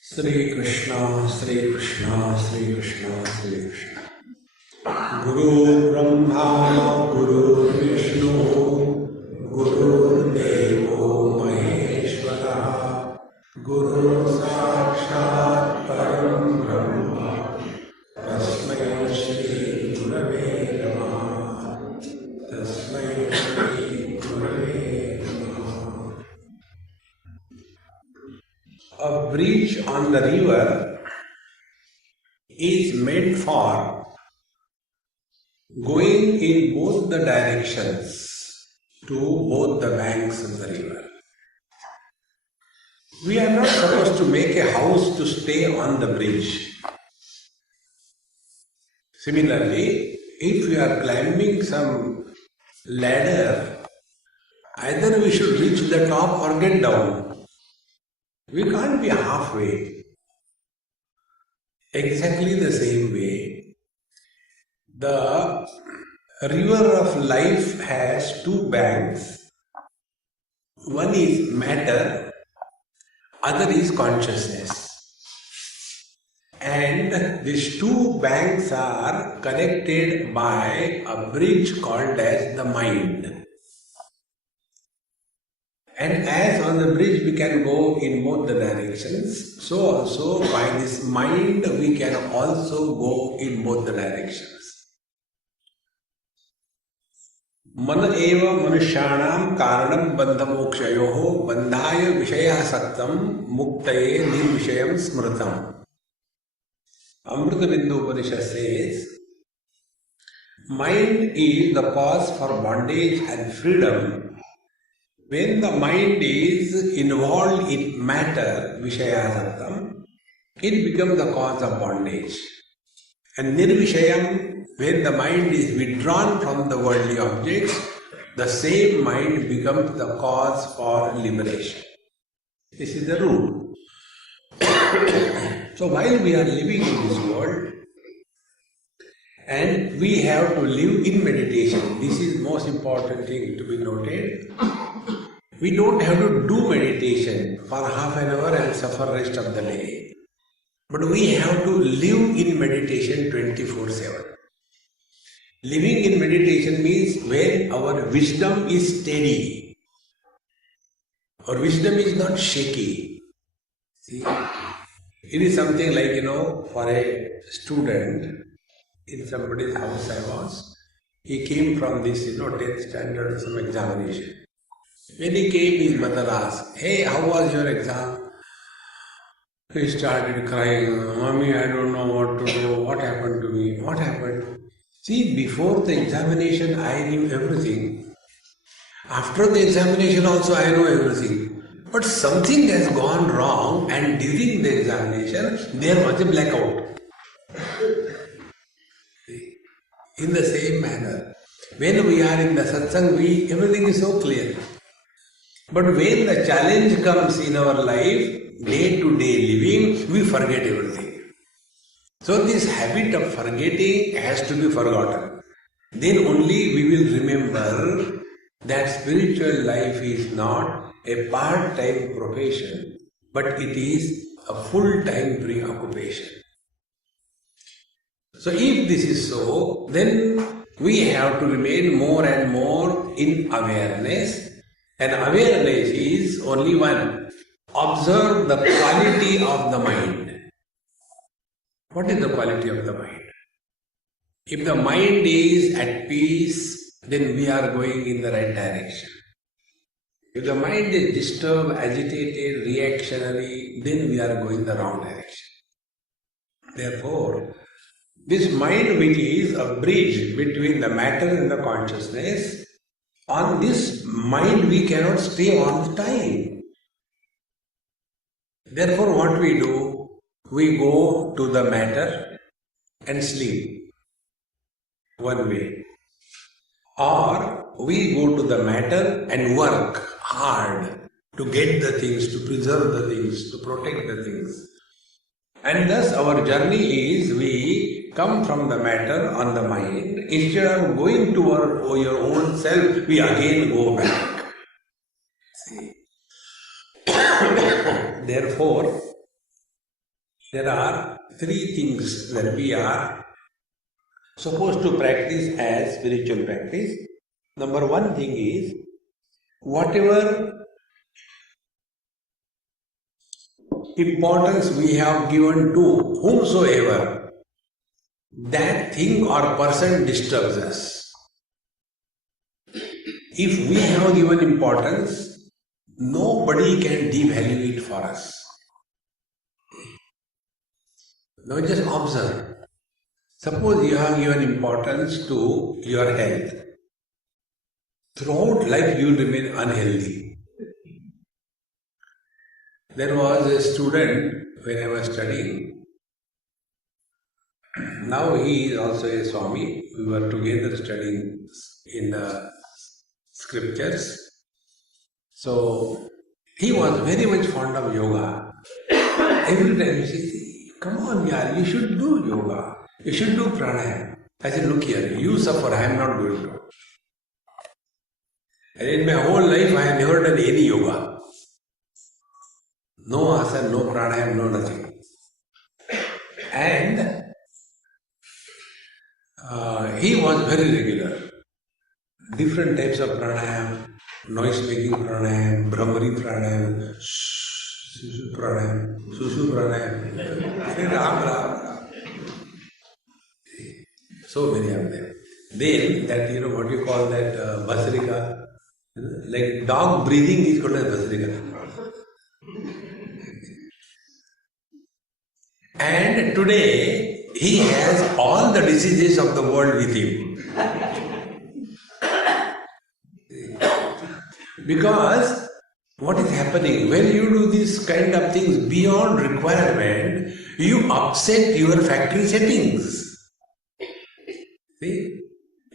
Sri Krishna, Sri Krishna, Sri Krishna, Sri Krishna. Guru Brahma, Guru Vishnu, Guru Devo Maheshwara, Guru Sakshat Param Brahma, Tasmai Shri Gurave Namaha, Tasmai Shri Gurave Namaha. A bridge on the river is made for going in both the directions to both the banks of the river. We are not supposed to make a house to stay on the bridge. Similarly, if we are climbing some ladder, either we should reach the top or get down. We can't be halfway. Exactly the same way, the river of life has two banks. One is matter, other is consciousness. And these two banks are connected by a bridge called as the mind. And as on the bridge we can go in both the directions, so also by this mind we can also go in both the directions. मन एव मनुष्याणाम कारणम बंध मोक्षयोः बंधाय विषयासक्तम मुक्तये निर्विषयम स्मृतम. Amrita Bindu Upanishad says, mind is the cause for bondage and freedom. When the mind is involved in matter, Vishayasaktam, it becomes the cause of bondage. And Nirvishayam, when the mind is withdrawn from the worldly objects, the same mind becomes the cause for liberation. This is the rule. So while we are living in this world, and we have to live in meditation, this is most important thing to be noted. We don't have to do meditation for half an hour and suffer rest of the day. But we have to live in meditation 24/7. Living in meditation means when our wisdom is steady. Our wisdom is not shaky. See? It is something like, for a student, in somebody's house I was, he came from this, 10th standard, some examination. When he came, his mother asked, "Hey, how was your exam?" He started crying, "Mommy, I don't know what to do, what happened to me, what happened?" See, before the examination I knew everything. After the examination also I know everything. But something has gone wrong, and during the examination there was a blackout. In the same manner, when we are in the satsang, everything is so clear. But when the challenge comes in our life, day-to-day living, we forget everything. So this habit of forgetting has to be forgotten. Then only we will remember that spiritual life is not a part-time profession, but it is a full-time preoccupation. So if this is so, then we have to remain more and more in awareness, and awareness is only one. Observe the quality of the mind. What is the quality of the mind? If the mind is at peace, then we are going in the right direction. If the mind is disturbed, agitated, reactionary, then we are going the wrong direction. Therefore, this mind, which is a bridge between the matter and the consciousness, on this mind we cannot stay all the time. Therefore, what we do? We go to the matter and sleep. One way. Or we go to the matter and work hard to get the things, to preserve the things, to protect the things. And thus our journey is, we come from the matter on the mind. Instead of going to your own self, we again go back. See? Therefore, There are three things that we are supposed to practice as spiritual practice. Number one thing is, whatever importance we have given to whomsoever, that thing or person disturbs us. If we have given importance, nobody can devalue it for us. Now just observe. Suppose you have given importance to your health. Throughout life you will remain unhealthy. There was a student when I was studying. Now he is also a Swami. We were together studying in the scriptures. So he was very much fond of yoga. Every time he says, "Come on, yaar, you should do yoga. You should do pranayama." I said, "Look here, you suffer, I am not going to." And in my whole life, I have never done any yoga. No asana, no pranayama, no nothing. And he was very regular. Different types of pranayama, noise-making pranayama, Brahmari pranayama, Susu pranayama, Ram, Ram. So many of them. Then that, what you call that Bhasrika, like dog breathing is called as Bhasrika. And today he has all the diseases of the world with him. Because what is happening, when you do these kind of things beyond requirement, you upset your factory settings. See?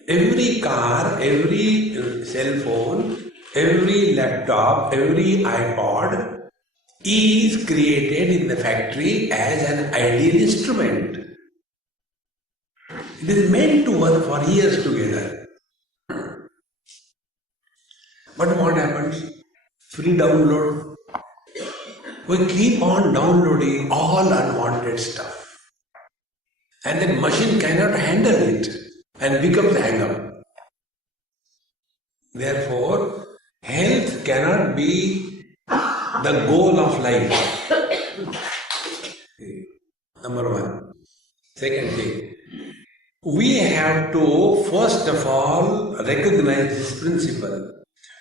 Every car, every cell phone, every laptop, every iPod is created in the factory as an ideal instrument. It is meant to work for years together. But what happens? Free download. We keep on downloading all unwanted stuff. And the machine cannot handle it and becomes hang-up. Therefore, health cannot be the goal of life. Number one. Second thing, we have to first of all recognize this principle.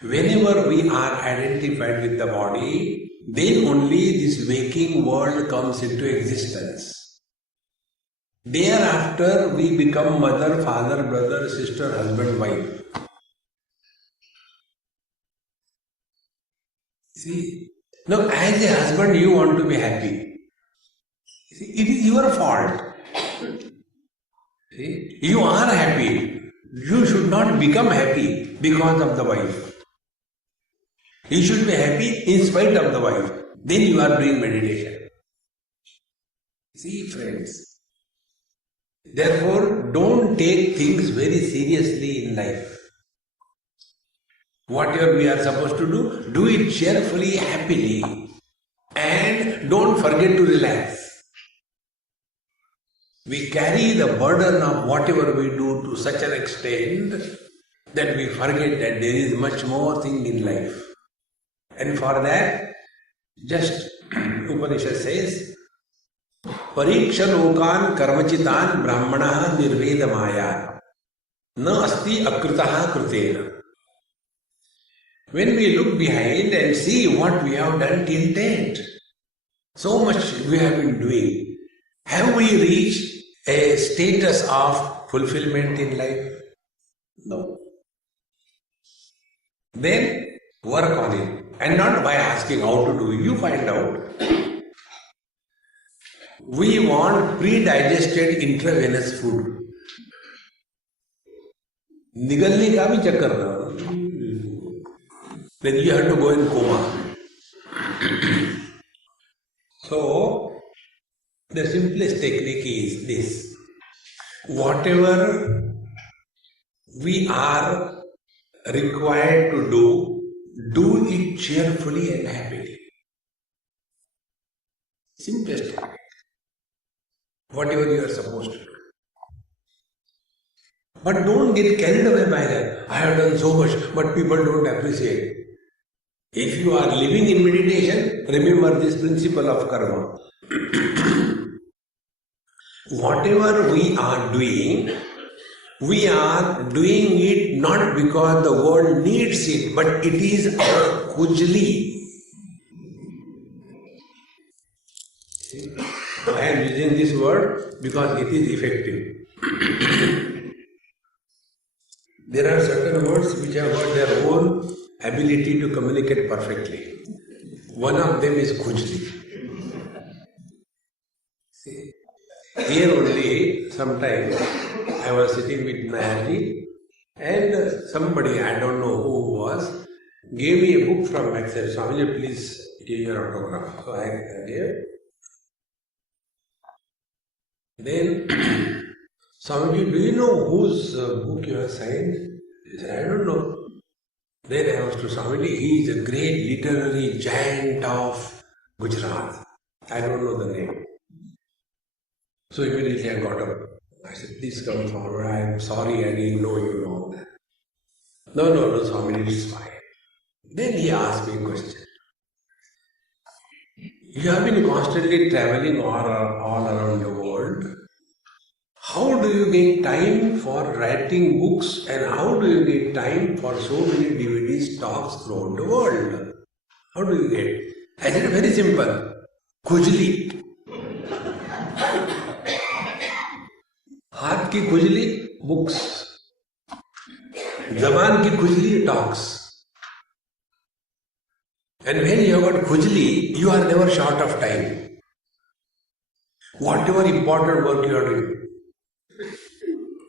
Whenever we are identified with the body, then only this waking world comes into existence. Thereafter, we become mother, father, brother, sister, husband, wife. See? Now, as a husband, you want to be happy. See, it is your fault. See? You are happy. You should not become happy because of the wife. You should be happy in spite of the wife. Then you are doing meditation. See, friends. Therefore, don't take things very seriously in life. Whatever we are supposed to do it cheerfully, happily. And don't forget to relax. We carry the burden of whatever we do to such an extent that we forget that there is much more thing in life. And for that, just Upanishad says, Pariksha lokan karmachitan brahmanaha nirvedamaya na asti akritaha krutena. When we look behind and see what we have done till date, so much we have been doing, have we reached a status of fulfillment in life? No. Then work on it. And not by asking how to do it, you find out. We want pre-digested intravenous food. निगलने का भी चक्कर ना. Then you have to go in coma. So, the simplest technique is this. Whatever we are required to do it cheerfully and happily. Simplest technique. whatever you are supposed to do. But don't get carried away by that. I have done so much, but people don't appreciate. If you are living in meditation, remember this principle of karma. Whatever we are doing it not because the world needs it, but it is our kujli. I am using this word because it is effective. There are certain words which have got their own ability to communicate perfectly. One of them is kujli. See, here only, sometime I was sitting with Maharji and somebody, I don't know who was, gave me a book from back there. Swamiji, please give your autograph. So I gave. Then, Swamiji, do you know whose book you have signed? He said, I don't know. Then I was to Swamiji, he is a great literary giant of Gujarat. I don't know the name. So immediately I got up. I said, please come forward. I am sorry I didn't know you know that. No, Swamiji, it's fine. Then he asked me a question. You have been constantly traveling all around the world. How do you get time for writing books and how do you get time for so many DVDs talks throughout the world? How do you get? I said, very simple. Kujli. हाथ की खुजली books, जबान की खुजली talks. And when you have got khujli, you are never short of time. Whatever important work you are doing.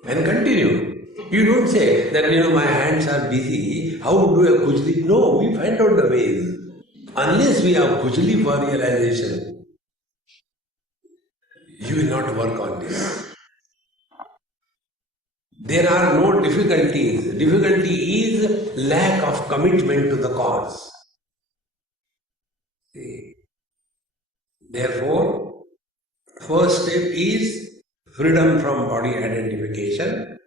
And continue. You don't say that, my hands are busy, how do I khujli? No, we find out the ways. Unless we have khujli for realization, you will not work on this. There are no difficulties. Difficulty is lack of commitment to the cause. See. Therefore, first step is freedom from body identification.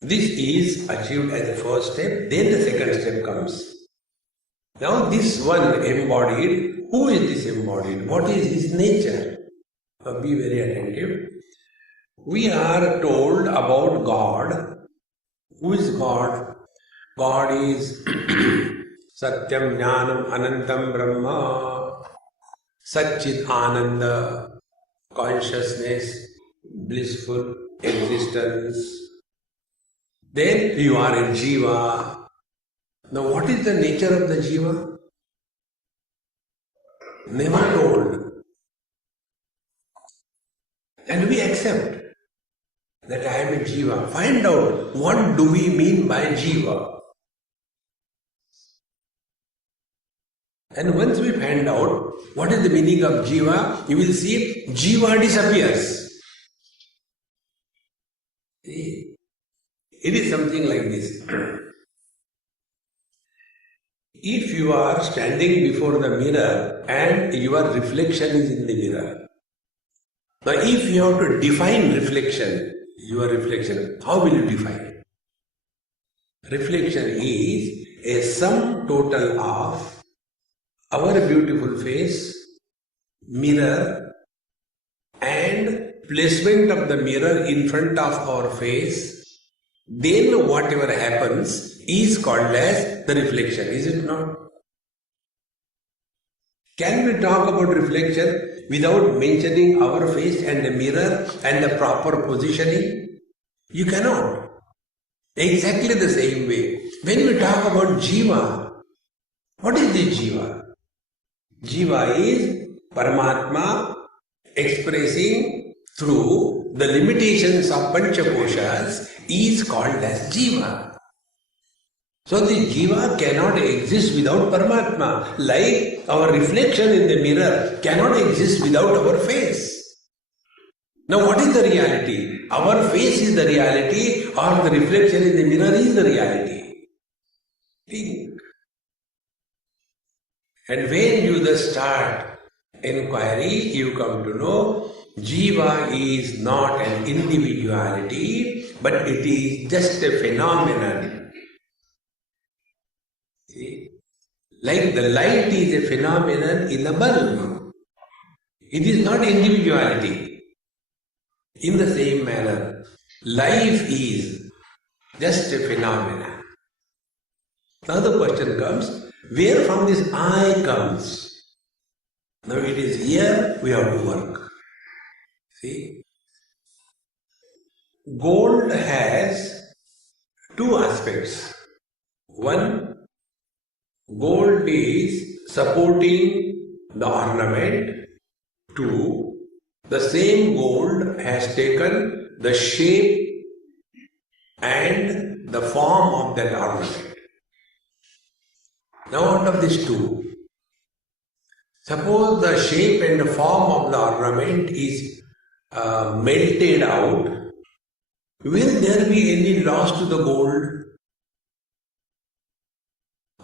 This is achieved as the first step, then the second step comes. Now this one embodied, who is this embodied? What is his nature? Now be very attentive. We are told about God. Who is God? God is Satyam Jnanam Anantam Brahma, Satchit Ananda, consciousness, blissful existence. Then you are a Jiva. Now what is the nature of the Jiva? Never told. And we accept that I am a Jiva. Find out what do we mean by Jiva. And once we find out what is the meaning of Jiva, you will see Jiva disappears. See, it is something like this. If you are standing before the mirror and your reflection is in the mirror, now if you have to define reflection, your reflection, how will you define? Reflection is a sum total of our beautiful face, mirror, and placement of the mirror in front of our face. Then whatever happens is called as the reflection, is it not? Can we talk about reflection without mentioning our face and the mirror and the proper positioning? You cannot. Exactly the same way. When we talk about Jiva, what is the Jiva? Jiva is Paramatma expressing through the limitations of Panchakoshas is called as Jiva. So the Jiva cannot exist without Paramatma, like our reflection in the mirror cannot exist without our face. Now what is the reality? Our face is the reality or the reflection in the mirror is the reality? Think. And when you start inquiry, you come to know Jiva is not an individuality, but it is just a phenomenon. See? Like the light is a phenomenon in a bulb. It is not individuality. In the same manner, life is just a phenomenon. Now the question comes, where from this I comes? Now it is here we have to work. See? Gold has two aspects. One, gold is supporting the ornament. Two, the same gold has taken the shape and the form of that ornament. Now out of these two, suppose the shape and the form of the ornament is melted out, will there be any loss to the gold?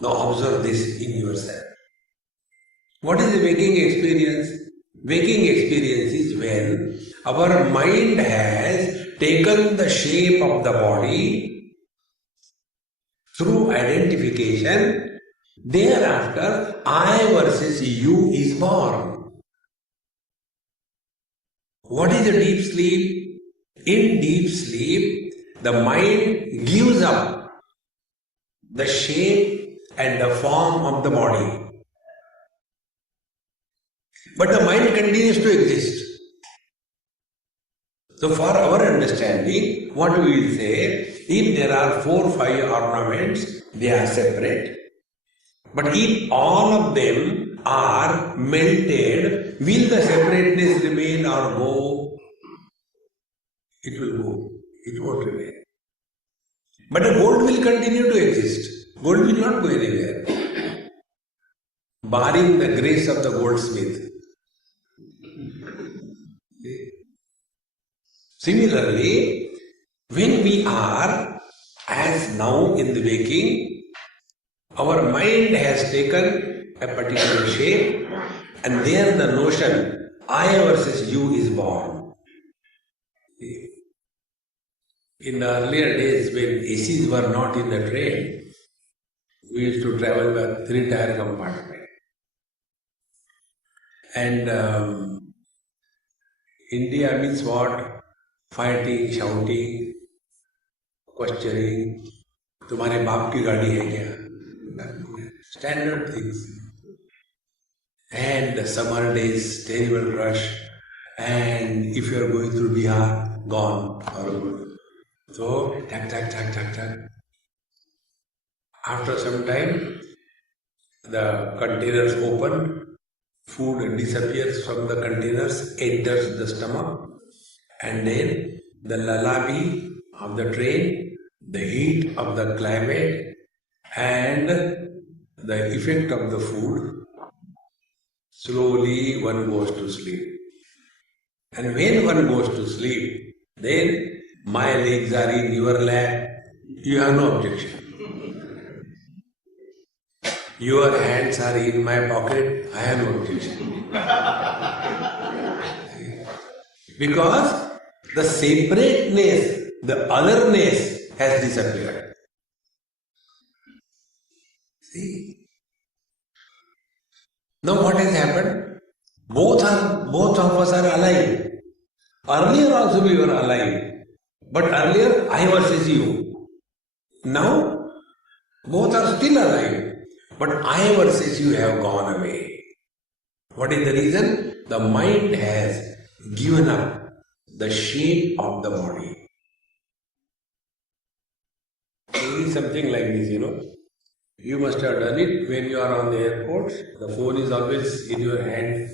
Now observe this in yourself. What is the waking experience? Waking experience is when our mind has taken the shape of the body through identification. Thereafter, I versus you is born. What is the deep sleep? In deep sleep, the mind gives up the shape and the form of the body. But the mind continues to exist. So for our understanding, what we will say, if there are 4 or 5 ornaments, they are separate. But if all of them are melted, will the separateness remain or go? It will go. It won't remain. But the gold will continue to exist. Gold will not go anywhere. Barring the grace of the goldsmith. Similarly, when we are, as now in the waking, our mind has taken a particular shape, and there the notion I versus you is born. In the earlier days when ACs were not in the train, we used to travel with 3-tier compartment. And India means what? Fighting, shouting, questioning. तुम्हारे बाप की गाड़ी है क्या? Standard things. And the summer days, terrible rush. And if you are going through Bihar, gone. So, tak. After some time, the containers open, food disappears from the containers, enters the stomach, and then the lullaby of the train, the heat of the climate, and the effect of the food, slowly one goes to sleep. And when one goes to sleep, then my legs are in your lap, you have no objection. Your hands are in my pocket, I have no objection. Because the separateness, the otherness has disappeared. See? Now what has happened? Both of us are alive. Earlier also we were alive. But earlier I versus you. Now both are still alive. But I versus you have gone away. What is the reason? The mind has given up the shape of the body. It is something like this, You must have done it when you are on the airport. The phone is always in your hand.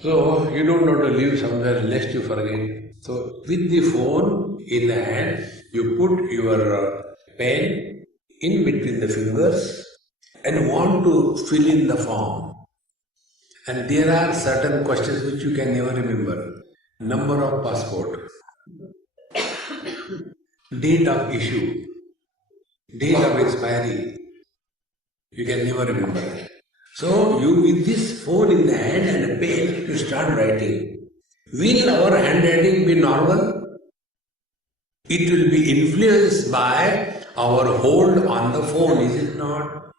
So you don't want to leave somewhere lest you forget. So with the phone in the hand, you put your pen in between the fingers and want to fill in the form. And there are certain questions which you can never remember. Number of passport, date of issue, date of expiry, you can never remember. So you with this phone in the hand and a pen, you start writing. Will our handwriting be normal? It will be influenced by our hold on the phone, is it not?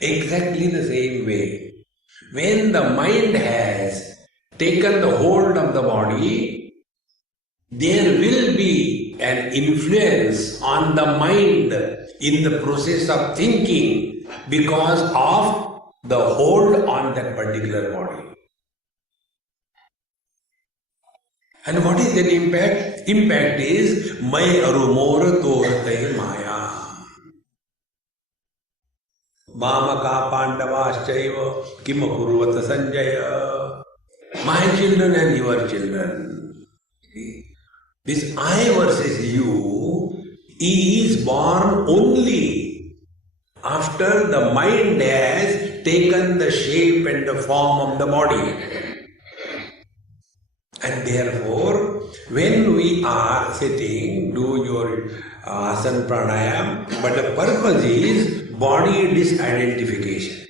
Exactly the same way. When the mind has taken the hold of the body, there will be an influence on the mind in the process of thinking because of the hold on that particular body. And what is that impact? Impact is Mai Arumora Torate Maya. Mamaka Pandavaschaiva Kimakurvata Sanjaya. My children and your children. This I versus you is born only after the mind has taken the shape and the form of the body. And therefore, when we are sitting, do your asana pranayam, but the purpose is body disidentification.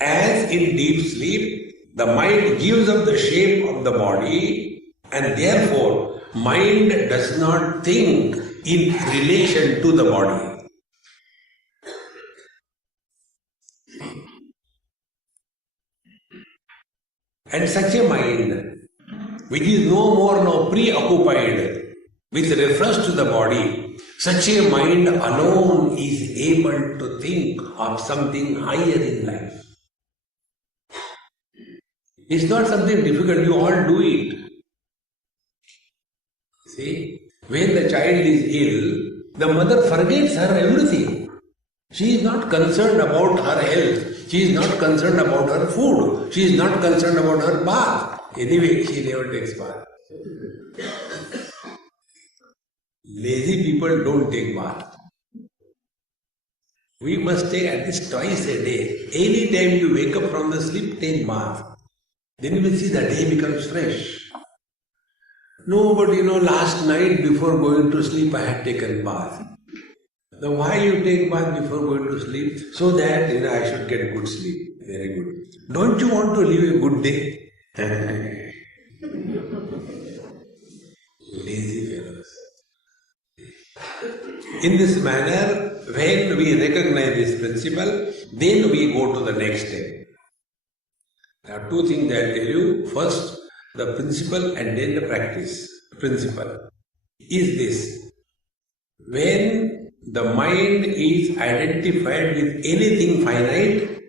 As in deep sleep, the mind gives up the shape of the body, and therefore, mind does not think in relation to the body. And such a mind, which is no more now preoccupied with reference to the body, such a mind alone is able to think of something higher in life. It's not something difficult, you all do it. See, when the child is ill, the mother forgets her everything. She is not concerned about her health. She is not concerned about her food. She is not concerned about her bath. Anyway, she never takes bath. Lazy people don't take bath. We must take at least twice a day. Any time you wake up from the sleep, take bath. Then you will see the day becomes fresh. No, but last night before going to sleep, I had taken bath. Now, why you take bath before going to sleep? So that I should get good sleep. Very good. Don't you want to live a good day? Lazy fellows. In this manner, when we recognize this principle, then we go to the next step. There are two things that I tell you. First, the principle and then the practice. Principle is this. When the mind is identified with anything finite,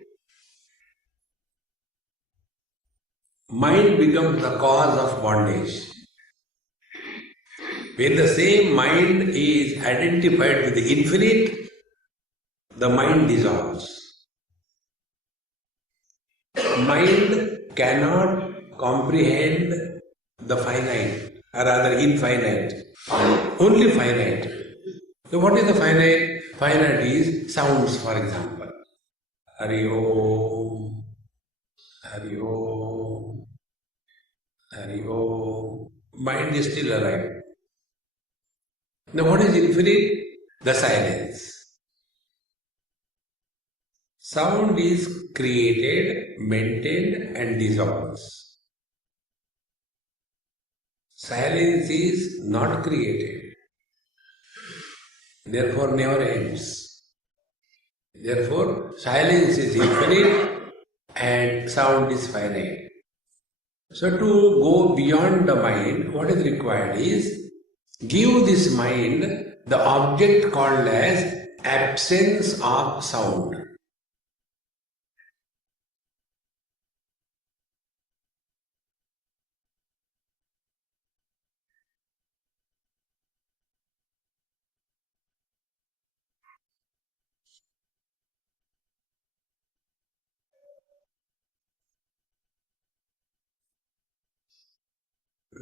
mind becomes the cause of bondage. When the same mind is identified with the infinite, the mind dissolves. Mind cannot comprehend the finite, or rather infinite, only finite. So what is the finite? Finite is sounds, for example. Hari Om, Hari Om, Hari Om. Mind is still alive. Now what is infinite? The silence. Sound is created, maintained and dissolves. Silence is not created, therefore never ends. Therefore, silence is infinite and sound is finite. So to go beyond the mind, what is required is give this mind the object called as absence of sound.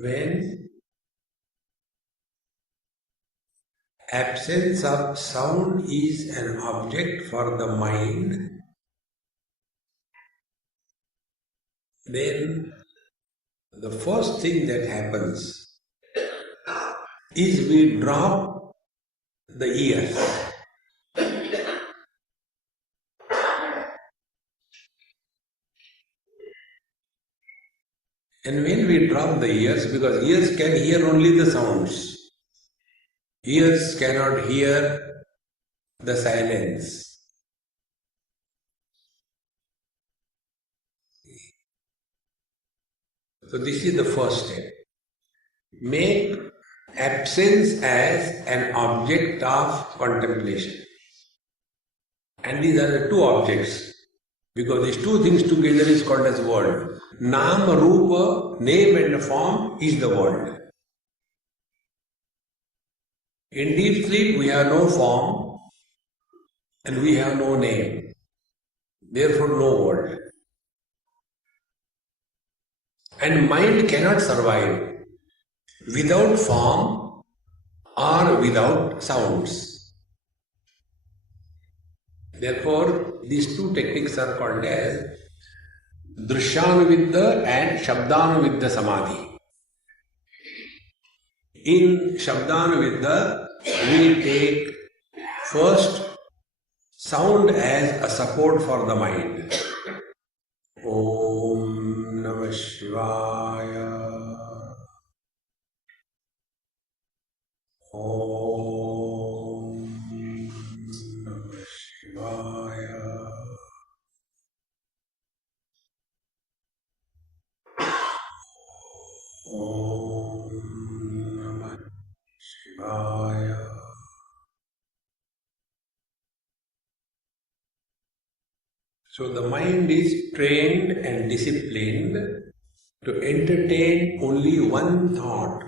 When absence of sound is an object for the mind, then the first thing that happens is we drop the ears. And when we drop the ears, because ears can hear only the sounds, ears cannot hear the silence. So this is the first step. Make absence as an object of contemplation. And these are the two objects. Because these two things together is called as world. Nama, Rupa, name and form is the world. In deep sleep we have no form and we have no name. Therefore no world. And mind cannot survive without form or without sounds. Therefore, these two techniques are called as Drishyanuviddha and Shabdanuviddha Samadhi. In Shabdanuviddha, we take first sound as a support for the mind. Om Namah Shivaya. Om Namah Shivaya. Om Namah Shivaya. So the mind is trained and disciplined to entertain only one thought.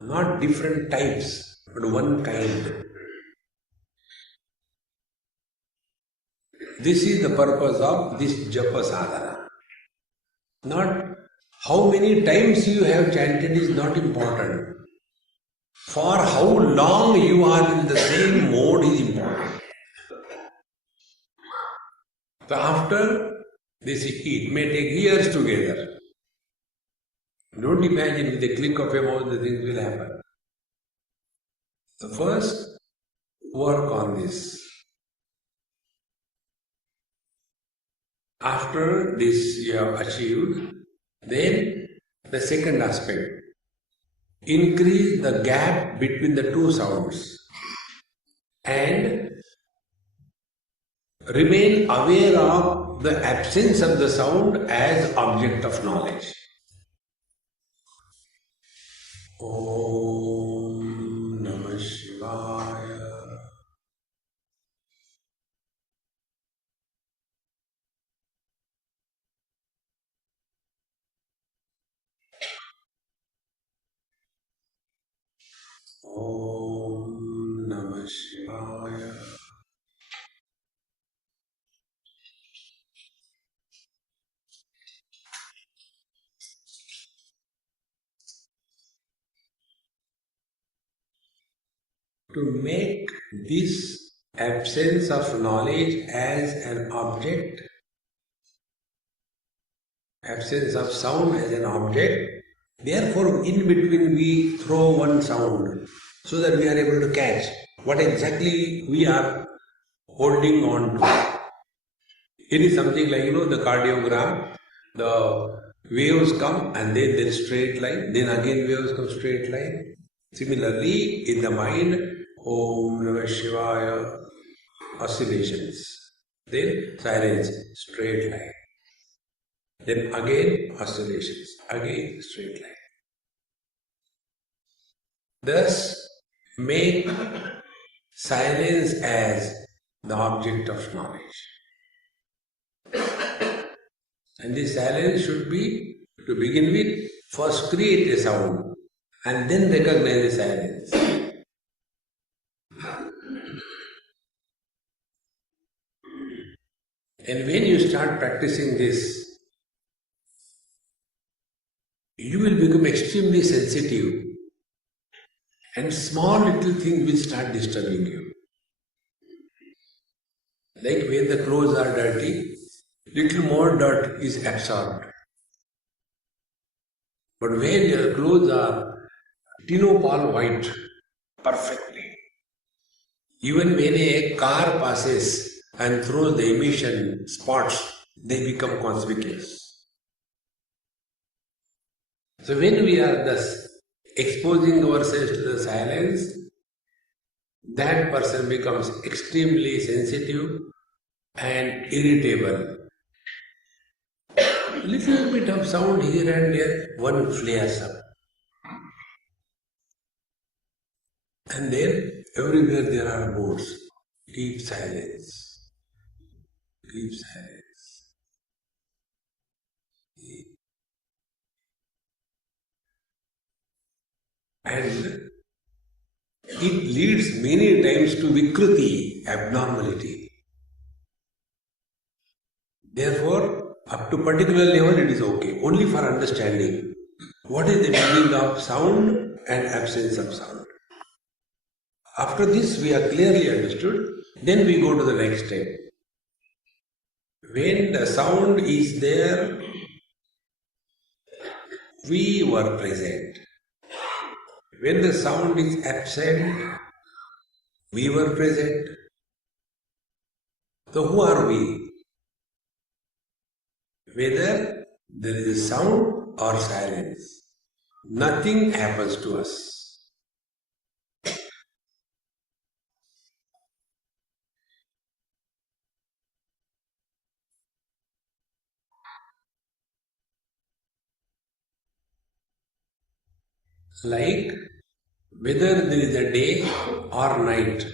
Not different types, but one kind. This is the purpose of this japa sadhana. Not how many times you have chanted is not important. For how long you are in the same mode is important. So after this, it may take years together. Don't imagine with a click of a mouse the things will happen. So first, work on this. After this you have achieved, then the second aspect, increase the gap between the two sounds and remain aware of the absence of the sound as object of knowledge. Om Namah Shivaya. Om Namah Shivaya. To make this absence of knowledge as an object, absence of sound as an object, therefore in between we throw one sound so that we are able to catch what exactly we are holding on to. It is something like, the cardiogram, the waves come and then there is straight line, then again waves come straight line. Similarly, in the mind, Om Namah Shivaya, oscillations, then silence, straight line. Then again oscillations, again straight line. Thus, make silence as the object of knowledge. And this silence should be, to begin with, first create a sound and then recognize the silence. And when you start practicing this, you will become extremely sensitive and small little things will start disturbing you. Like when the clothes are dirty, little more dirt is absorbed. But when your clothes are tinopal white, perfectly, even when a car passes and throws the emission spots, they become conspicuous. So when we are thus exposing ourselves to the silence, that person becomes extremely sensitive and irritable. Little bit of sound here and there, one flares up. And then everywhere there are boards. Keep silence. Keep silence. And it leads many times to vikruti, abnormality. Therefore, up to particular level it is okay, only for understanding what is the meaning of sound and absence of sound. After this we are clearly understood, then we go to the next step. When the sound is there, we were present. When the sound is absent, we were present. So who are we? Whether there is a sound or silence, nothing happens to us. Like whether there is a day or night,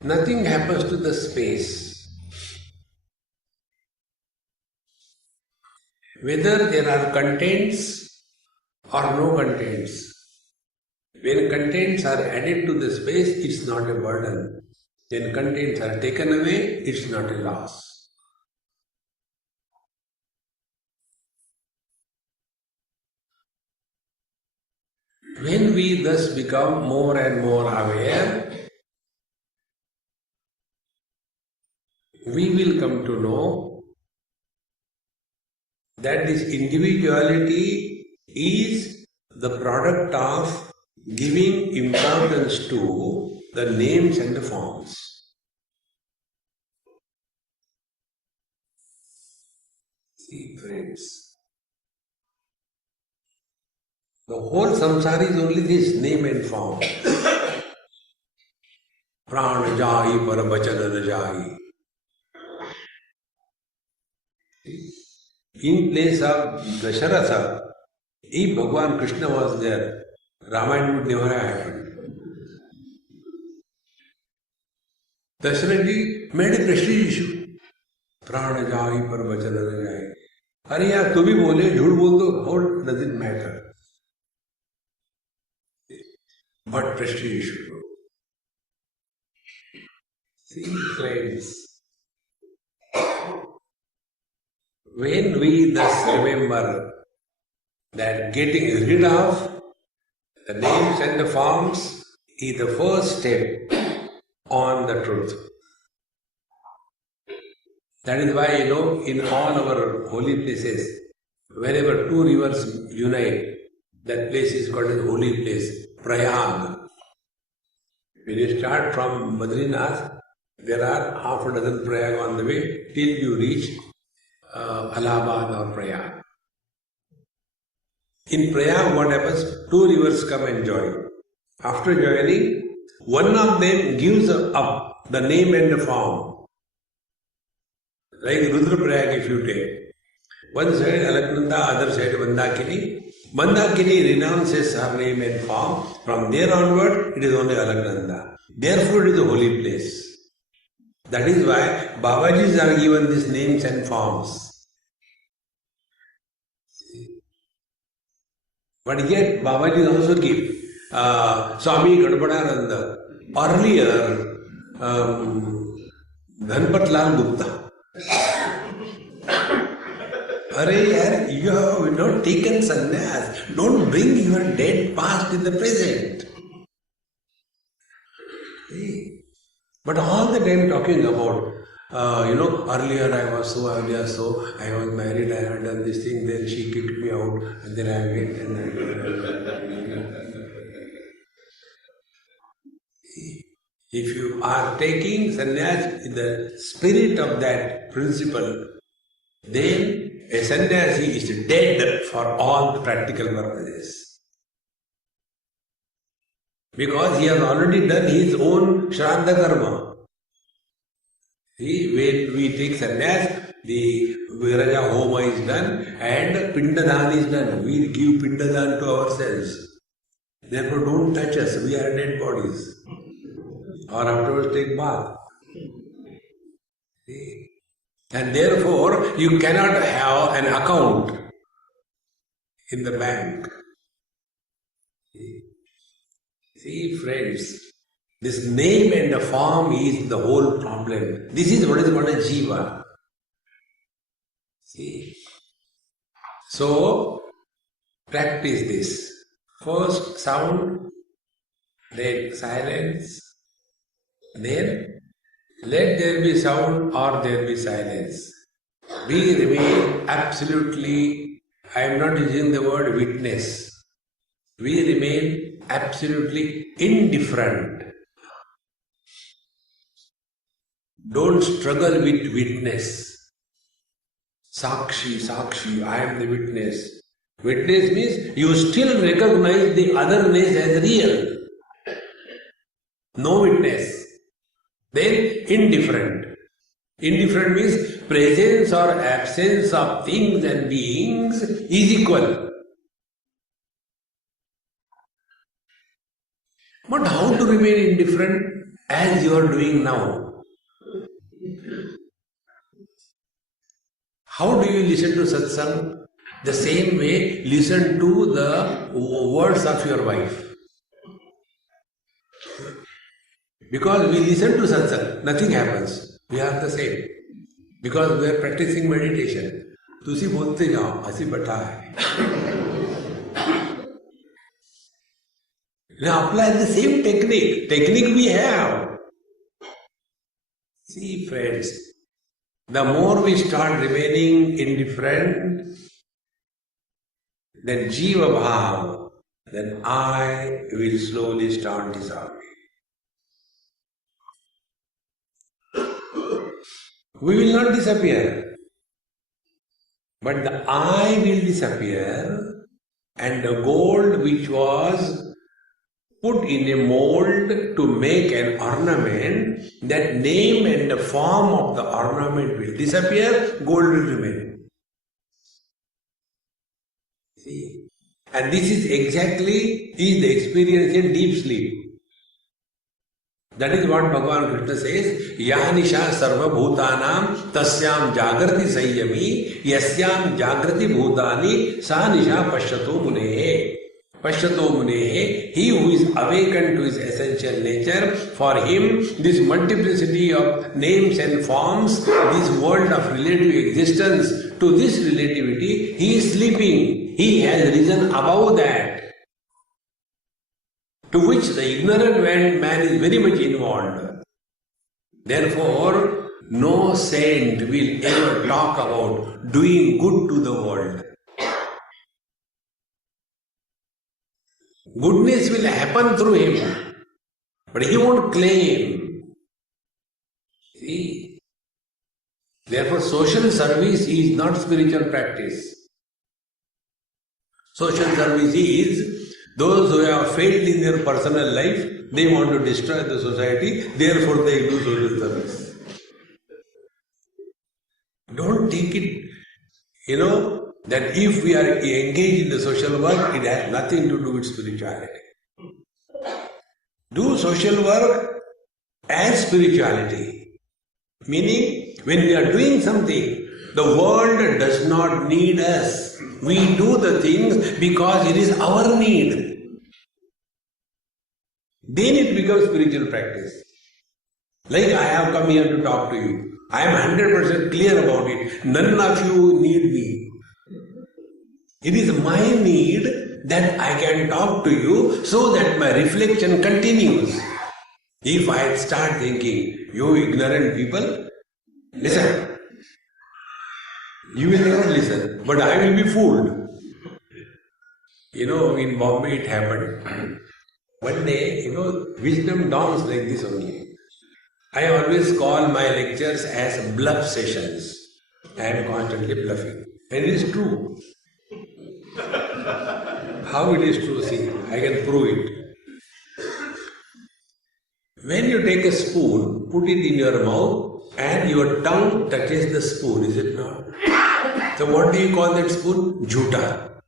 nothing happens to the space. Whether there are contents or no contents. When contents are added to the space, it's not a burden. When contents are taken away, it's not a loss. When we thus become more and more aware, we will come to know that this individuality is the product of giving importance to the names and the forms. See, friends, the whole samsara is only this name and form. Prana jai par bachan jai. In place of Dasharatha, if Bhagavan Krishna was there, Ramayana would never have happened. Dasharatha made a prestige issue. Prana jai par bachan jai. अरे यार तू भी बोले झूठ बोल दो, how does it matter? But prestige issue. See, friends, when we thus remember that getting rid of the names and the forms is the first step on the truth. That is why, in all our holy places, wherever two rivers unite, that place is called as holy place, Prayag. When you start from Badrinath, there are half a dozen Prayag on the way till you reach Allahabad or Prayag. In Prayag, what happens? Two rivers come and join. After joining, one of them gives up the name and the form. Like Rudraprayag, if you take. One side Alaknanda, other side Mandakini. Mandakini renounces her name and form. From there onward, it is only Alaknanda. Therefore, it is a holy place. That is why Babajis are given these names and forms. But yet, Babaji also give. Swami Gadpadananda. Earlier, Dhanpat Lal Gupta. Arey yaar, you have not taken sannyas. Don't bring your dead past in the present. But all the time talking about, earlier I was so, earlier so, I was married, I had done this thing, then she kicked me out, and then I went and If you are taking sannyas in the spirit of that principle, then a sannyasi is dead for all the practical purposes. Because he has already done his own Shraddha karma. See, when we take sannyas, the Viraja Homa is done and Pindadan is done. We give Pindadan to ourselves. Therefore, don't touch us, we are dead bodies. Or afterwards take bath. See? And therefore, you cannot have an account in the bank. See, friends, this name and the form is the whole problem. This is what is called a jiva. See? So, practice this. First sound, then silence, then let there be sound or there be silence. We remain absolutely, I am not using the word witness. We remain absolutely indifferent. Don't struggle with witness. Sakshi, I am the witness. Witness means you still recognize the otherness as real. No witness. Then indifferent. Indifferent means presence or absence of things and beings is equal. But how to remain indifferent as you are doing now? How do you listen to satsang? The same way listen to the words of your wife. Because we listen to satsang, nothing happens. We are the same. Because we are practicing meditation. तुसी बोलते जाओ, ऐसी बैठा है. Now apply the same technique. Technique we have. See, friends, the more we start remaining indifferent, then jiva bhav, then I will slowly start dissolving. We will not disappear, but the I will disappear, and the gold which was put in a mold to make an ornament, that name and the form of the ornament will disappear, gold will remain. See? And this is exactly the experience in deep sleep. That is what Bhagavan Krishna says, Yanisha sarva bhutanam tasyam jagrati sayyami yasyam jagrati bhutani sa nisha pashyato munehe. Pashyato munehe, he who is awakened to his essential nature, for him this multiplicity of names and forms, this world of relative existence, to this relativity, he is sleeping. He has risen above that, to which the ignorant man is very much involved. Therefore, no saint will ever talk about doing good to the world. Goodness will happen through him, but he won't claim. See? Therefore, social service is not spiritual practice. Social service is those who have failed in their personal life, they want to destroy the society, therefore they do social service. Don't take it, that if we are engaged in the social work, it has nothing to do with spirituality. Do social work as spirituality. Meaning, when we are doing something, the world does not need us. We do the things because it is our need. Then it becomes spiritual practice. Like I have come here to talk to you. I am 100% clear about it. None of you need me. It is my need that I can talk to you so that my reflection continues. If I start thinking, you ignorant people, listen. You will never listen, but I will be fooled. In Bombay it happened. One day, wisdom dawns like this only. I always call my lectures as bluff sessions. I am constantly bluffing. And it is true. How it is true? See, I can prove it. When you take a spoon, put it in your mouth and your tongue touches the spoon, is it not? So what do you call that spoon? Jhuta.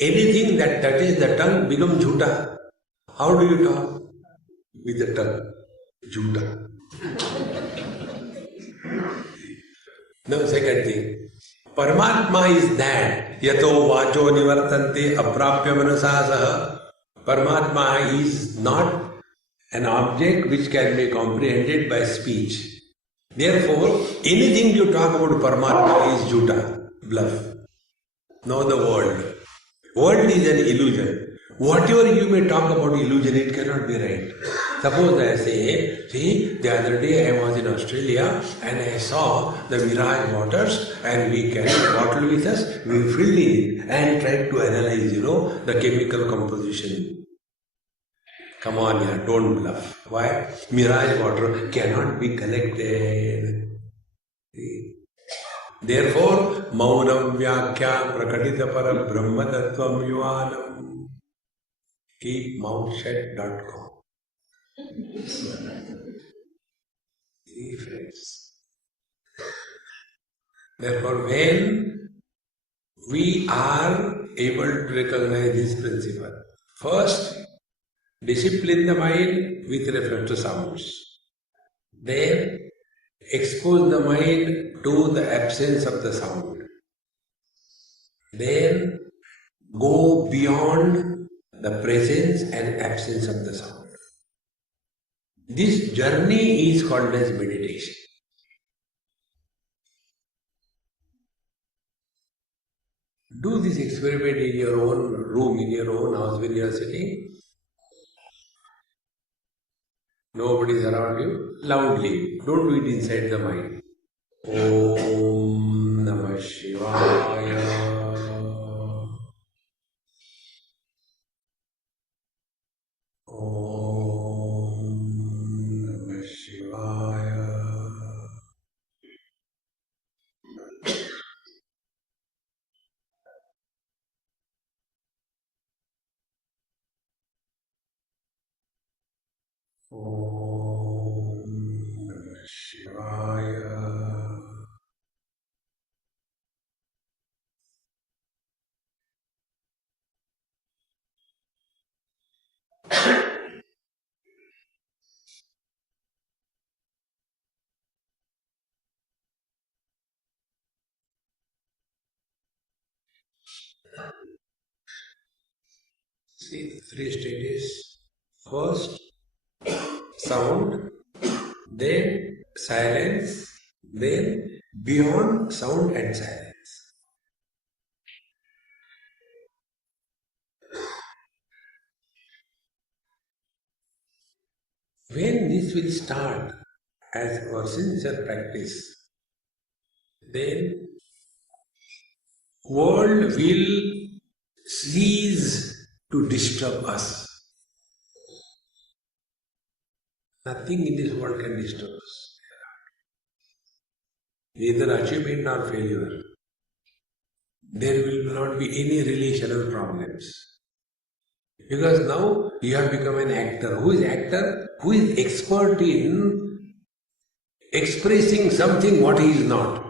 Anything that touches the tongue becomes jhuta. How do you talk? With the tongue. Jhuta. Now second thing. Paramatma is that. Yato vacho nivartante aprapya manasasaha. Paramatma is not an object which can be comprehended by speech. Therefore, anything you talk about Paramatma is jhuta, bluff. Now the world. World is an illusion. Whatever you may talk about illusion, it cannot be right. Suppose I say, see, the other day I was in Australia and I saw the Mirage waters and we carried a bottle with us, we filled it and tried to analyze, the chemical composition. Come on, yeah, don't bluff. Why? Mirage water cannot be collected. See? Therefore, Maunam Vyakhya Prakatita Para Brahma Tattvam Yuvanam. Keep mouth shut.com. See, friends. Therefore, when we are able to recognize this principle, first, discipline the mind with reference to sounds. Then, expose the mind to the absence of the sound. Then, go beyond the presence and absence of the sound. This journey is called as meditation. Do this experiment in your own room, in your own house when you are sitting. Nobody is around you. Loudly. Don't do it inside the mind. Om Namah Shivaya. Om Namah Shivaya. Om Namah Shivaya. See the three stages. First, sound, then silence, then beyond sound and silence. When this will start as our sincere practice, then world will cease to disturb us. Nothing in this world can disturb us. Neither achievement nor failure. There will not be any relational problems. Because now you have become an actor. Who is actor? Who is expert in expressing something what he is not.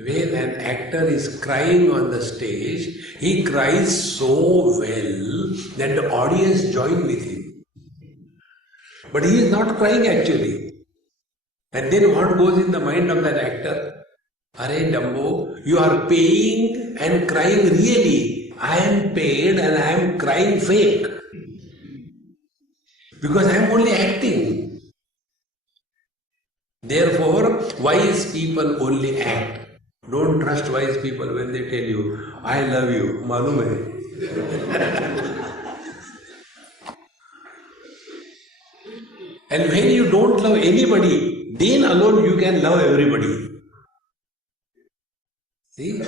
When an actor is crying on the stage, he cries so well that the audience join with him. But he is not crying actually. And then what goes in the mind of that actor? Arey Dumbo, you are paying and crying really. I am paid and I am crying fake. Because I am only acting. Therefore, wise people only act. Don't trust wise people when they tell you, I love you. Malum hai. And when you don't love anybody, then alone you can love everybody. See?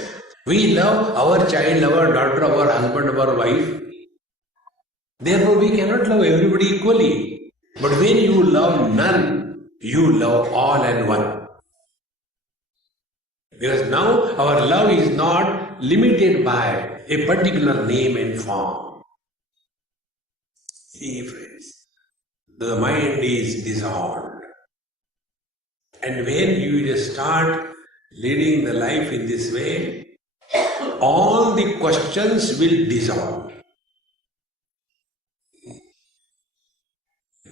We love our child, our daughter, our husband, our wife. Therefore we cannot love everybody equally. But when you love none, you love all and one. Because now our love is not limited by a particular name and form. See, friends, the mind is dissolved. And when you just start leading the life in this way, all the questions will dissolve.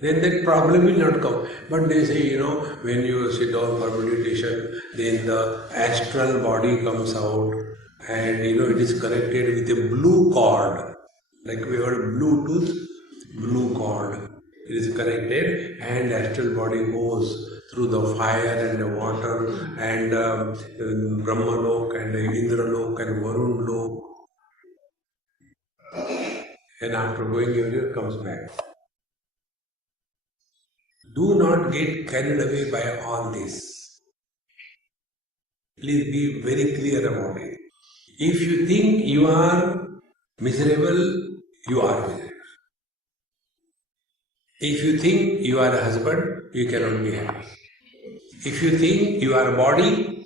Then that problem will not come. But they say, when you sit down for meditation, then the astral body comes out and it is connected with a blue cord. Like we have a Bluetooth, blue cord. It is connected and astral body goes through the fire and the water and Brahmalok and Indralok and Varunlok. And after going everywhere, comes back. Do not get carried away by all this. Please be very clear about it. If you think you are miserable, you are miserable. If you think you are a husband, you cannot be happy. If you think you are a body,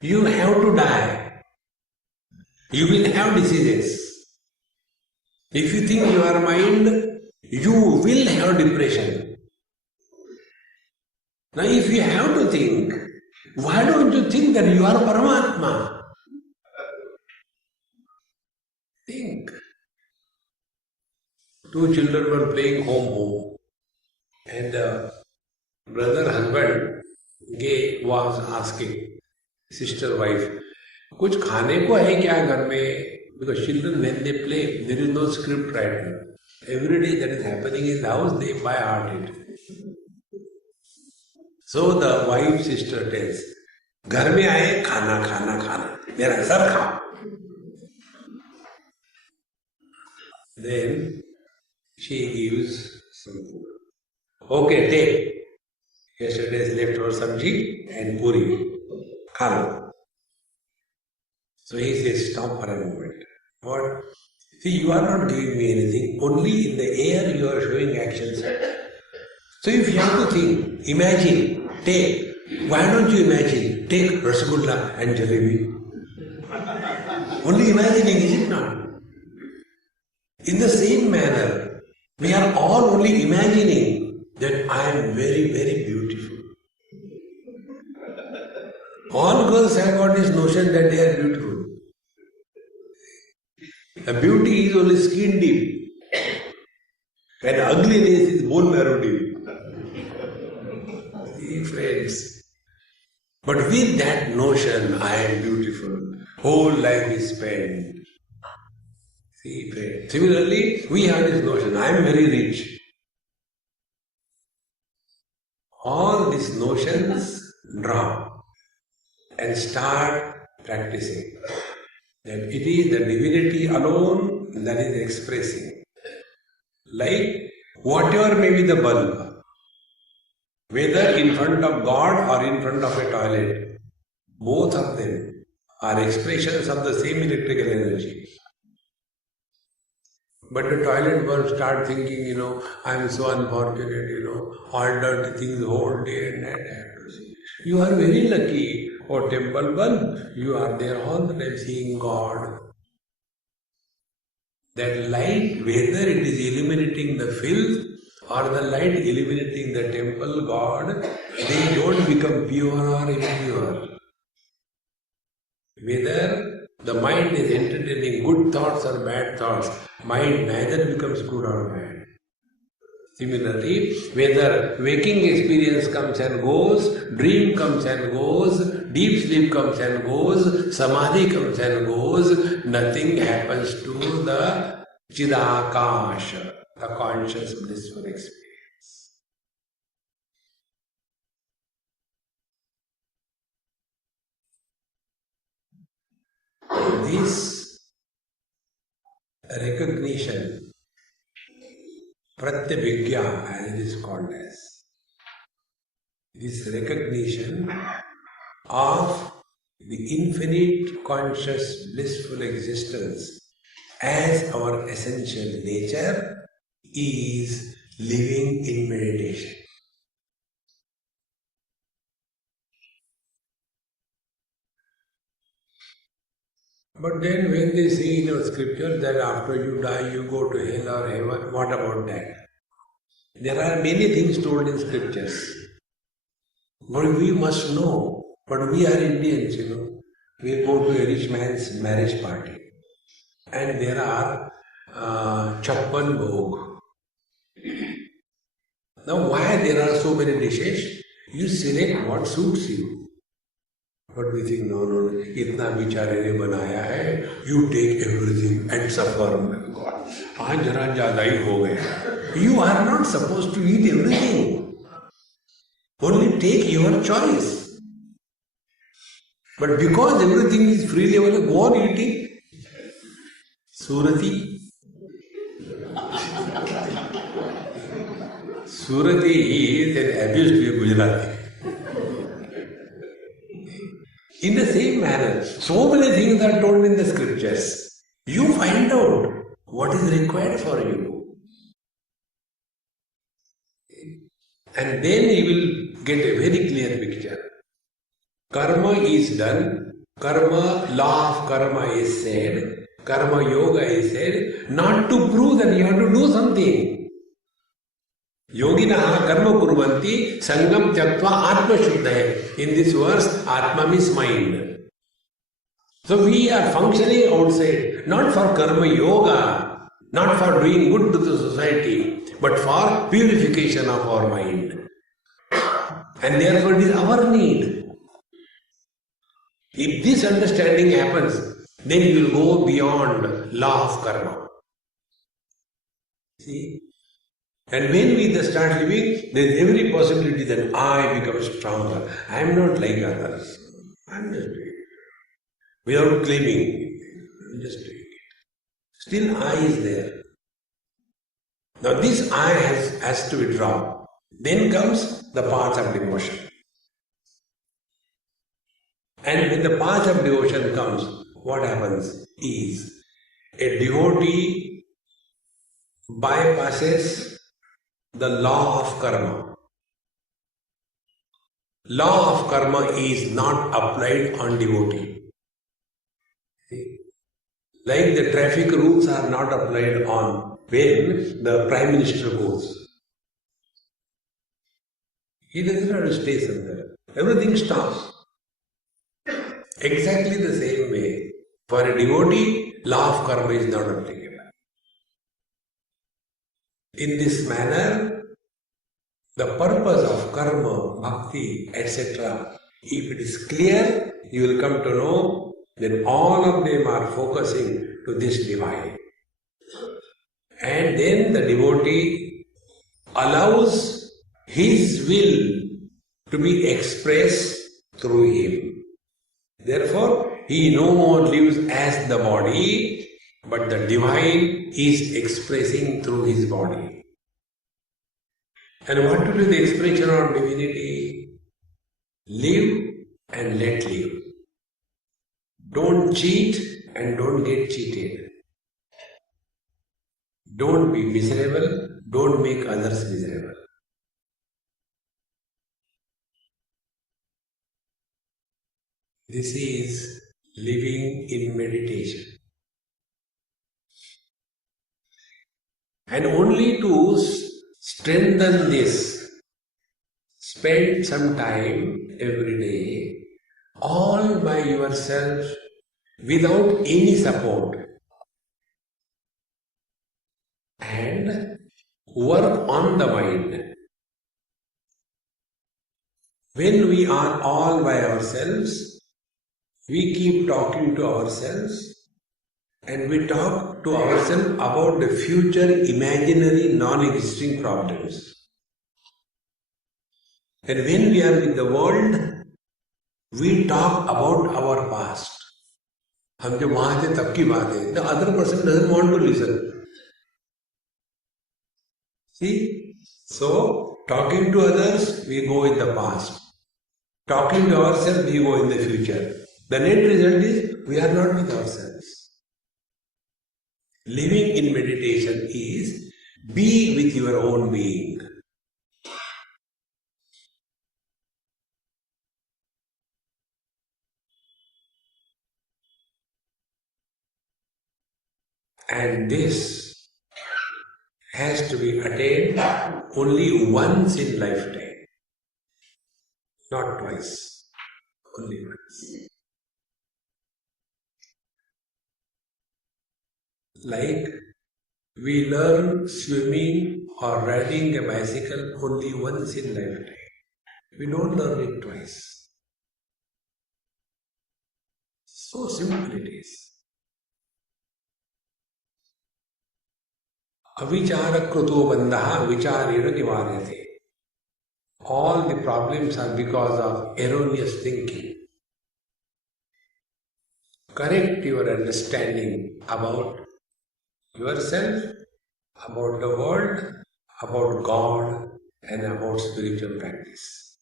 you have to die. You will have diseases. If you think you are mind, you will have depression. Now if you have to think, why don't you think that you are Paramatma? Think. Two children were playing home. And the brother husband was asking sister wife, कुछ खाने को है क्या घर में? Because children when they play, there is no script writer. Every day that is happening in the house, they by heart it. So the wife sister tells, घर में आए खाना खाना खाना, मेरा सर खाओ. Then she gives some food. Okay, take yesterday's leftover sabji and puri. Khalo. So he says, stop for a moment. What? See, you are not giving me anything. Only in the air you are showing actions. So if you have to think, imagine, take. Why don't you imagine? Take rasgulla and jalebi. Only imagining, is it not? In the same manner, we are all only imagining that I am very, very beautiful. All girls have got this notion that they are beautiful. The beauty is only skin deep. And ugliness is bone marrow deep. See, friends. But with that notion, I am beautiful. Whole life is spent. See, friends. Similarly, we have this notion, I am very rich. All these notions drop and start practicing. That it is the divinity alone that is expressing. Like whatever may be the bulb, whether in front of God or in front of a toilet, both of them are expressions of the same electrical energy. But the toilet bulb start thinking, I am so unfortunate, all dirty things whole day and night I have to see. You are very lucky. Oh, temple bulb, you are there all the time seeing God. That light, whether it is illuminating the filth or the light illuminating the temple God, they don't become pure or impure. Whether the mind is entertaining good thoughts or bad thoughts, mind neither becomes good or bad. Similarly, whether waking experience comes and goes, dream comes and goes, deep sleep comes and goes, samadhi comes and goes, nothing happens to the Chidakash, the conscious blissful experience. This recognition, Pratyabhigya as it is called as, this recognition of the infinite conscious blissful existence as our essential nature is living in meditation. But then when they say in our scripture that after you die you go to hell or heaven, what about that? There are many things told in scriptures. But we must know. But we are Indians, We go to a rich man's marriage party. And there are chappan bhog. Now why there are so many dishes? You select what suits you. But we think, no, itna bichare ne banaya hai, you take everything and suffer. God, aaj jara zyada hi ho gaya. You are not supposed to eat everything. Only take your choice. But because everything is freely available, go on eating. Surati. Surati is an abuse to a Gujarati. In the same manner, so many things are told in the scriptures. You find out what is required for you. And then you will get a very clear picture. Karma is done, law of karma is said, karma yoga is said, not to prove that you have to do something. Yoginaha karma kurvanti sangam tyaktva atma shuddhaya. In this verse, atma means mind. So we are functioning outside, not for karma yoga, not for doing good to the society, but for purification of our mind. And therefore it is our need. If this understanding happens, then you will go beyond law of karma. See? And when we start living, there is every possibility that I become stronger. I am not like others. I am just doing it. Without claiming, I am just doing it. Still I is there. Now this I has to be dropped. Then comes the path of devotion. And when the path of devotion comes, what happens is a devotee bypasses the law of karma. Law of karma is not applied on devotee. See? Like the traffic rules are not applied on when the Prime Minister goes. He doesn't have to stay somewhere. Everything stops. Exactly the same way. For a devotee, law of karma is not applicable. In this manner, the purpose of karma, bhakti, etc., if it is clear, you will come to know that all of them are focusing to this divine. And then the devotee allows his will to be expressed through him. Therefore, he no more lives as the body, but the divine is expressing through his body. And what to do the expression of divinity? Live and let live. Don't cheat and don't get cheated. Don't be miserable, don't make others miserable. This is living in meditation. And only to strengthen this, spend some time every day, all by yourself, without any support, and work on the mind. When we are all by ourselves, we keep talking to ourselves, and we talk to ourselves about the future imaginary non-existing problems. And when we are with the world, we talk about our past. हम जब वहाँ थे तब की बात है. The other person doesn't want to listen. See? So, talking to others, we go in the past. Talking to ourselves, we go in the future. The net result is, we are not with ourselves. Living in meditation is, be with your own being. And this has to be attained only once in lifetime, not twice, only once. Like we learn swimming or riding a bicycle only once in lifetime. We don't learn it twice. So simple it is. Avichara kruto bandha vicharena nivaryate. All the problems are because of erroneous thinking. Correct your understanding about yourself, about the world, about God, and about spiritual practice.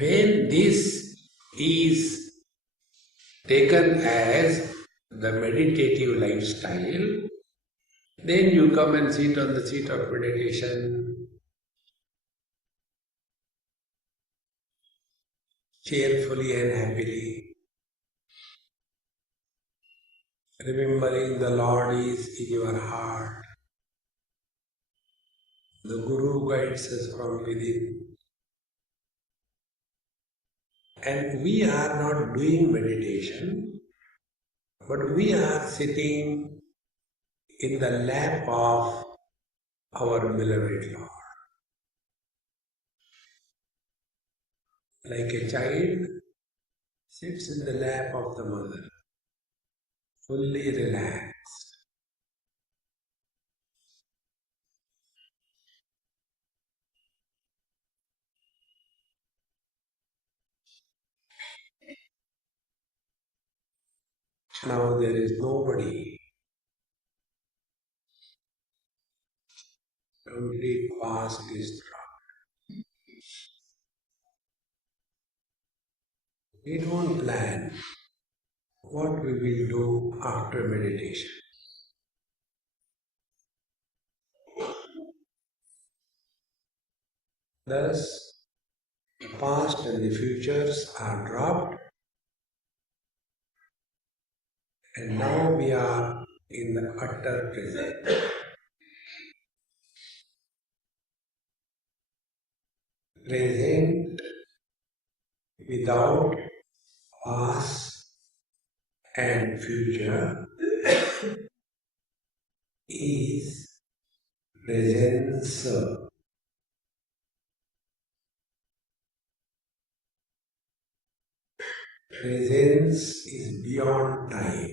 When this is taken as the meditative lifestyle, then you come and sit on the seat of meditation, cheerfully and happily, remembering the Lord is in your heart. The Guru guides us from within. And we are not doing meditation, but we are sitting in the lap of our beloved Lord. Like a child sits in the lap of the mother, fully relaxed. Now there is nobody. Complete past is dropped. We don't plan what we will do after meditation. Thus, the past and the futures are dropped, and now we are in the utter present. Present without past and future is presence. Presence is beyond time.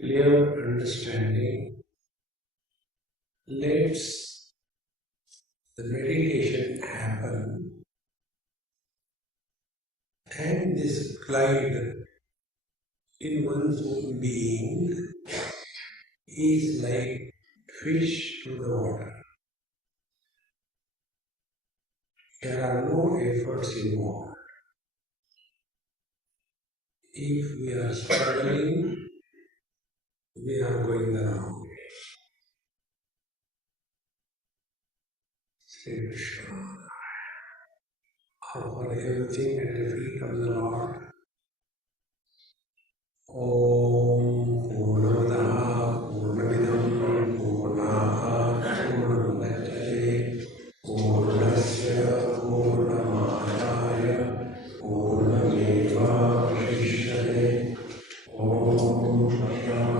Clear understanding lets the meditation happen, and this glide in one's own being is like fish to the water. There are no efforts involved. If we are struggling, we are going the wrong way. Sri Krishna. Offer everything at the feet of the Lord. Om Purnamadaha Purnamidam Purnaha Purnamudachyate Purnasya Purnamadaya Purnameva Vashishyate Om Shanti